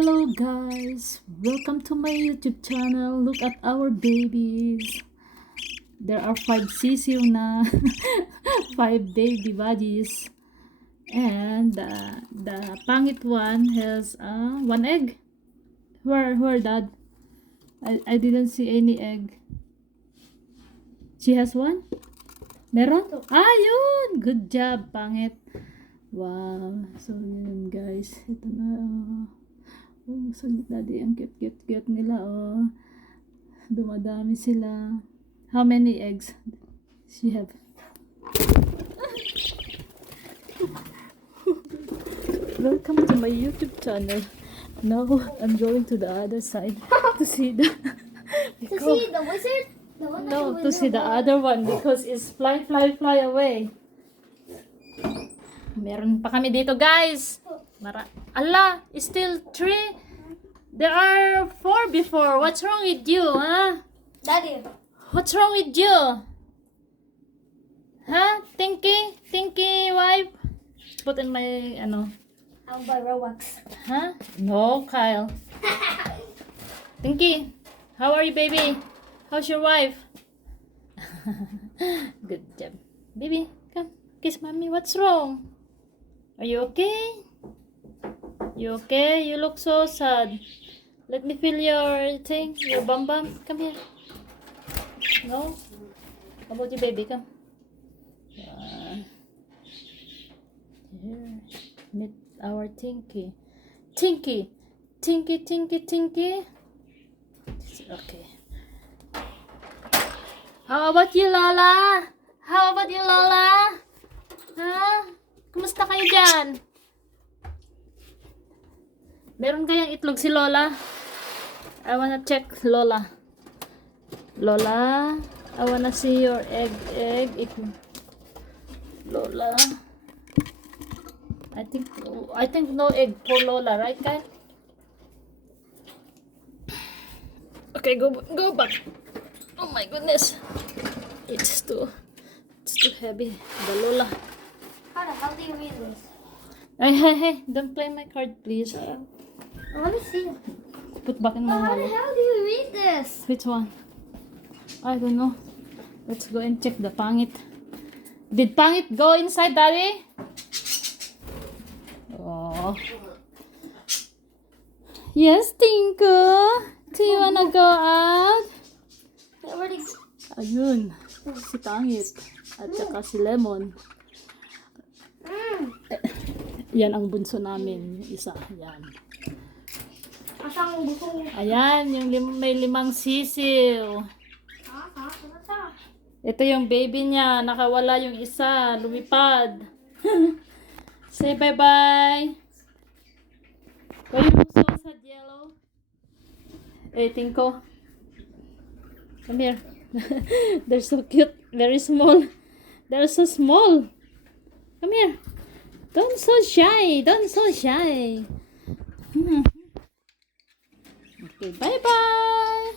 Hello guys, welcome to my YouTube channel. Look at our babies. There are 5 sisiu na 5 baby buddies, and the pangit one has 1 egg. Where dad? I didn't see any egg. She has one? Meron? Yun! Good job, pangit. Wow. So yun guys, ito na. So daddy, ang cute nila. Dumadami sila. How many eggs she have? Welcome to my YouTube channel. Now I'm going to the other side to see the To see the wizard? The one that no, the to see the other one because it's fly away. Meron pa kami dito, guys. Allah, it's still 3. There are 4 before. What's wrong with you, huh? Daddy. What's wrong with you? Huh? Tinky, wife? Put in my, I'll buy Robux. Huh? No, Kyle. Tinky, how are you, baby? How's your wife? Good job. Baby, come. Kiss mommy. What's wrong? Are you okay? You okay? You look so sad. Let me feel your thing, your bum. Come here. No? How about you, baby? Come. Here. Meet our Tinky. Tinky. Okay. How about you, Lola? Huh? Kumusta kayo dyan? Meron kayang itlog si Lola? I wanna check Lola. Lola, I wanna see your egg. Lola. I think no egg for Lola, right, Kyle? Okay, go back. Oh my goodness. It's too heavy. The Lola. How the hell do you read this? Hey, don't play my card, please. Let me see. Put back in my How the wallet. hell do you read this? Which one? I don't know. Let's go and check the pangit. Did pangit go inside, Daddy? Oh. Yes, Tinko. Do you wanna go out? Already. Ayun. Si pangit. At saka si Lemon. Yan ang bunso namin. Yung isa. Yan. Asang buko. Ayan. Yung may 5 sisiw. Ito yung baby niya. Nakawala yung isa. Lumipad. Say bye-bye. Why you look so sad, Yellow? Hey, Tinko. Come here. They're so cute. Very small. They're so small. Come here. Don't so shy. Okay, bye-bye.